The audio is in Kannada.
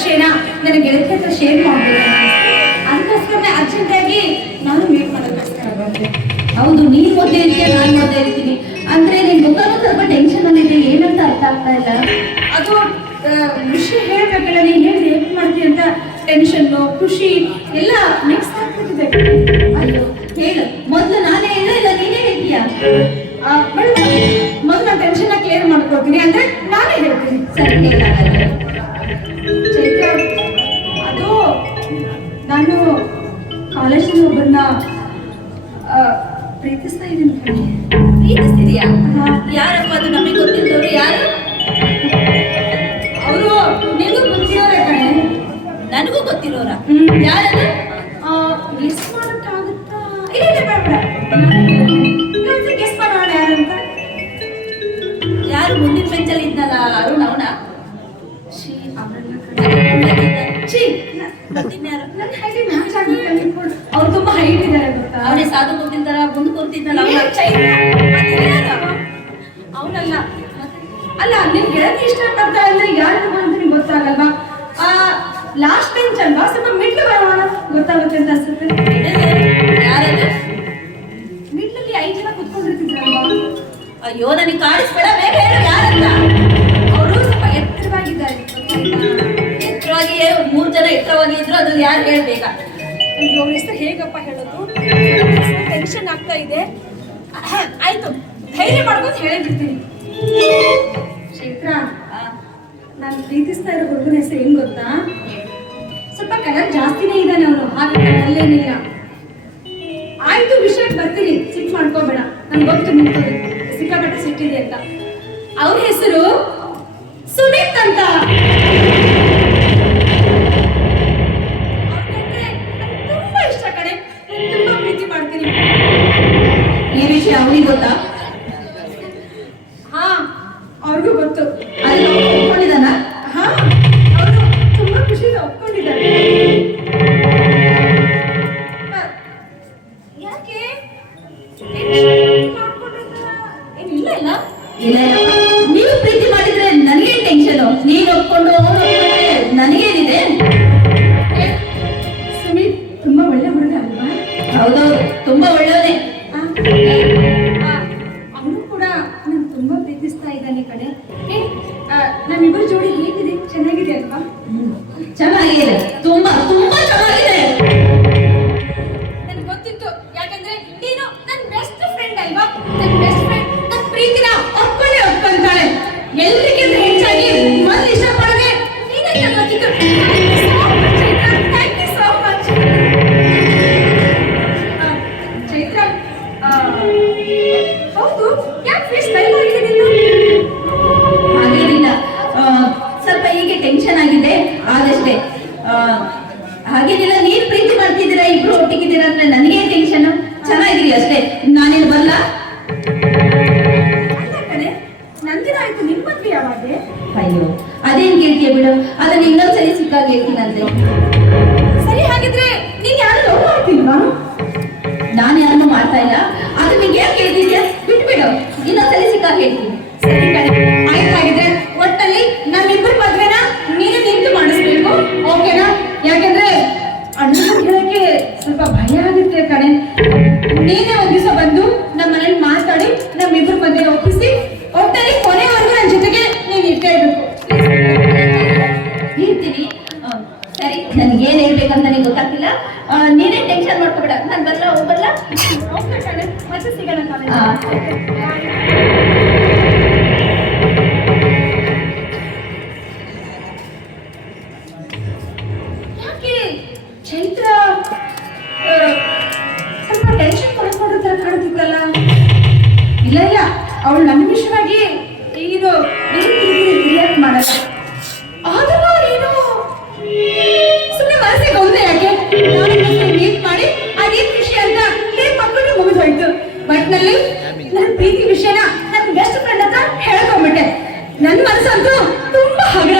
ವಿಷಯನ ನನ್ನ ಗೆಳತಿ ಹತ್ರ ಶೇರ್ ಮಾಡ್ಬೇಕು ಅದಕ್ಕೋಸ್ಕರ ಅರ್ಜೆಂಟಾಗಿ ನಾನು ಮೀಟ್ ಮಾಡೋಕ್ಕೋಸ್ಕರ ಬಂದೆ ಹೌದು, ನೀನ್ ಮೊದಲೇ ಇರ್ತೀಯ, ನಾನು ಮೊದಲೇ ಇರ್ತೀನಿ. ಅಂದ್ರೆ ನಿನ್ ಮುಖನೂ ಸ್ವಲ್ಪ ಟೆನ್ಷನ್ ಅಲ್ಲಿದೆ ಏನಂತ ಅರ್ಥ ಆಗ್ತಾ ಇಲ್ಲ? ಅದು ವಿಷಯ ಹೇಳ್ಬೇಕಲ್ಲ, ನೀನ್ ಹೇಳಿ ಹೆಲ್ಪ್ ಮಾಡ್ತೀಯ ಅಂತ? ಟೆನ್ಷನ್ನು ಖುಷಿ, ಎಲ್ಲ ಮಿಕ್ಸ್ ಆಗ್ತಿದೆ ಅಯ್ಯೋ, ಹೇಳು. ಮೊದ್ಲು ನಾನೇ ಇಲ್ಲ ಇಲ್ಲ ನೀನೇ ಹೇಳ್ತೀಯ? ಮೊದ್ಲು ನಾನು ಟೆನ್ಷನ್ ಕ್ಲಿಯರ್ ಮಾಡ್ಕೊಳ್ತೀನಿ. ಅಂದ್ರೆ ನಾನೇ ಹೇಳ್ತೀನಿ. ಸರಿ ನಾನು ಕಾಲೇಜಿನ ಒಬ್ಬರನ್ನ ಪ್ರೀತಿಸ್ತಾ ಇದ್ದೀನಿ ಕಣೆ. ಪ್ರೀತಿಸ್ತಿದ್ಯಾ. ಯಾರಪ್ಪ ಅದು ನಮಗೆ ಗೊತ್ತಿದ್ದವರು ಯಾರು? ಅವರು ನಿಮಗೂ ಗೊತ್ತಿರೋರೆ ಕಣೆ. ನನಗೂ ಗೊತ್ತಿರೋರ. ಯಾರದು? ಗೆಸ್ ಮಾಡೋಕ್ಕಾಗುತ್ತಾ? ಇಲ್ಲ ಇಲ್ಲ ಬೇಡ ಗೆಸ್ ಮಾಡೋಣ ಯಾರು ಮುಂದಿನ ಬೆಂಚಲ್ಲಿ ಇದ್ನಲ್ಲ ಅರುಣ್ ಅವನ? ಶೀ ಅವರನ್ನ ಕಣೆ ಛೀ ಅವ್ರು ತುಂಬಾ ಹೈಟ್ ಇದ್ದಾರೆ ಗೊತ್ತಾ? ಅವನೇ ಸಾಧು ಕೂತಿದ್ದಾರ ಮುಂದೆ ಕೂತಿದ್ನಲ್ಲ? ಅವನಲ್ಲ. ಅಲ್ಲ ನಿನ್ ಗೆಳತಿ ಇಷ್ಟ ಪಡ್ತಾ ಅಂದ್ರೆ ಯಾರು ಅಂತ ನಿಮ್ಗೆ ಗೊತ್ತಾಗಲ್ವಾ? ಆ ಲಾಸ್ಟ್ ಬೆಂಚ್ ಅಲ್ವಾ? ಸ್ವಲ್ಪ ಮಿಡ್ಲ್ ಬರೋಣ. ಗೊತ್ತಾಗುತ್ತೆ ಅಂತ ಅನ್ಸುತ್ತೆ. ಮಿಡ್ಲಲ್ಲಿ ಐದು ಜನ ಕುತ್ಕೊಂಡಿರ್ತಿದ್ರಲ್ವಾ? ಅಯ್ಯೋ ನನಗೆ ಕಾಡಿಸ್ಬೇಡ ಬೇಗ ಎತ್ತರವಾಗಿ ಮೂರು ಜನ ಎತ್ತರವಾಗಿ ಇದ್ರು ಅದು ಯಾರು ಹೇಳ್ಬೇಕ? ಅವ್ರ ಹೆಸರು ಹೇಗಪ್ಪ ಹೇಳೋದು? ಟೆನ್ಷನ್ ಆಗ್ತಾ ಇದೆ. ಆಯ್ತು. ಧೈರ್ಯ ಮಾಡ್ಕೊಂಡು ಹೇಳೇ ಬಿಡ್ತೀನಿ ಚೈತ್ರ ನಾನು ಪ್ರೀತಿಸ್ತಾ ಇರೋ ಹುಡುಗನ ಹೆಸರು ಹೆಂಗ್ ಗೊತ್ತಾ? ಸ್ವಲ್ಪ ಕಲರ್ ಜಾಸ್ತಿನೇ ಇದ್ದಾನೆ ಅವನು. ಹಾಗೆ ಕಲರ್ಲೇನಿಲ್ಲ ಆಯ್ತು ವಿಷಯಕ್ಕೆ ಬರ್ತೀನಿ. ಸಿಕ್ ಮಾಡ್ಕೋಬೇಡ. ನನ್ಗೆ ಗೊತ್ತು ನಿಂತು ಸಿಕ್ಕಾಪಟ್ಟೆ ಸಿಟ್ಟಿದೆ ಅಂತ. ಅವ್ರ ಹೆಸರು ಅವನಿಗೆ ಗೊತ್ತಾ? ಹಾ ಅವ್ರಿಗೂ ಗೊತ್ತು. ಅಲ್ಲಿ ಒಪ್ಕೊಂಡಿದಾನ ಹಾ ಅವರು ತುಂಬಾ ಖುಷಿಯಿಂದ ಒಪ್ಕೊಂಡಿದ್ದಾರೆ. ಯಾಕೆ? ಇಲ್ಲ ಇಲ್ಲ? ಇಲ್ಲ. ನೀವು ಪ್ರೀತಿ ಮಾಡಿದ್ರೆ ನನಗೆ ಟೆನ್ಷನ್ ನೀನು ಒಪ್ಕೊಂಡು ಅವ್ನು ಒಪ್ಕೊಂಡ್ರೆ ನನಗೇನಿದೆ? ಸುಮಿತ್ ತುಂಬಾ ಒಳ್ಳೆ ಹುಡುಗ ಅಲ್ವಾ? ಹೌದೌದು. ನಮ್ಮಿಬ್ಬರ ಜೋಡಿ ಹೇಗಿದೆ? ಚೆನ್ನಾಗಿದೆ ಅಲ್ವಾ? ಚೆನ್ನಾಗಿದೆ. ತುಂಬಾ ತುಂಬಾ ಚೆನ್ನಾಗಿದೆ. ನನಗೆ ಗೊತ್ತಿತ್ತು. ಯಾಕಂದ್ರೆ ನೀನು ನನ್ನ ಬೆಸ್ಟ್ ಫ್ರೆಂಡ್ ಅಲ್ವಾ? ಬೆಸ್ಟ್ ಫ್ರೆಂಡ್ ನನ್ನ ನನ್ನ ಹೌದು. ಮಾಡ್ತಿದ್ದೀರಾ ಇಬ್ರು ಒಟ್ಟಿಗಿದ್ದೀರಾ ಅಂದ್ರೆ ನನಗೆ ಟೆನ್ಷನ್ ಚೆನ್ನಾಗಿರಿ ಅಷ್ಟೇ. ನಾನೇನು ಬರಲ್ಲ ಆಯ್ತು ಮದ್ವೆ ಯಾವಾಗೆ? ಅದೇನ್ ಕೇಳ್ತೀಯ ಬಿಡು. ಅದನ್ನ ಇನ್ನೊಂದ್ಸರಿ ಸಿಕ್ಕಾಗ ಹೇಳ್ತೀನಂತೆ. ಸರಿ, ಹಾಗಿದ್ರೆ ನೀನ್ ಯಾರು ಲವ್ ಮಾಡ್ತಿಲ್ವಾ? ನಾನು ಯಾರನ್ನೂ ಮಾಡ್ತಾ ಇಲ್ಲ. ಅದನ್ನ ನಿಂಗೆ ಯಾಕೆ ಕೇಳ್ತಿದ್ಯಾ ಬಿಟ್ಬಿಡು. ಇನ್ನೊಂದ್ಸರಿ ಸಿಕ್ಕಾಗ ಹೇಳ್ತೀನಿ. ಸರಿ ಗೊತ್ತಾಗ್ತಿಲ್ಲ. ನೀನೇ ಟೆನ್ಷನ್ ಮಾಡ್ಕೋಬೇಡ. ನಾನು ಬರಲ್ಲ ಹೋಗಲ್ಲ ಮತ್ತೆ ಸಿಗೋಣ ಯಾಕೆ? ಚೈತ್ರ ಸ್ವಲ್ಪ ಟೆನ್ಷನ್ ಮಾಡ್ಕೊಂಡ್ರ ತರ ಕಾಣ್ತಿದ್ದಲ್ಲ ಇಲ್ಲ ಇಲ್ಲ. ಅವಳು ನನ್ನ ವಿಷಯವಾಗಿ ಇದು ನನ್ನ ಮನಸ್ಸಂತೂ ತುಂಬಾ ಹಗುರ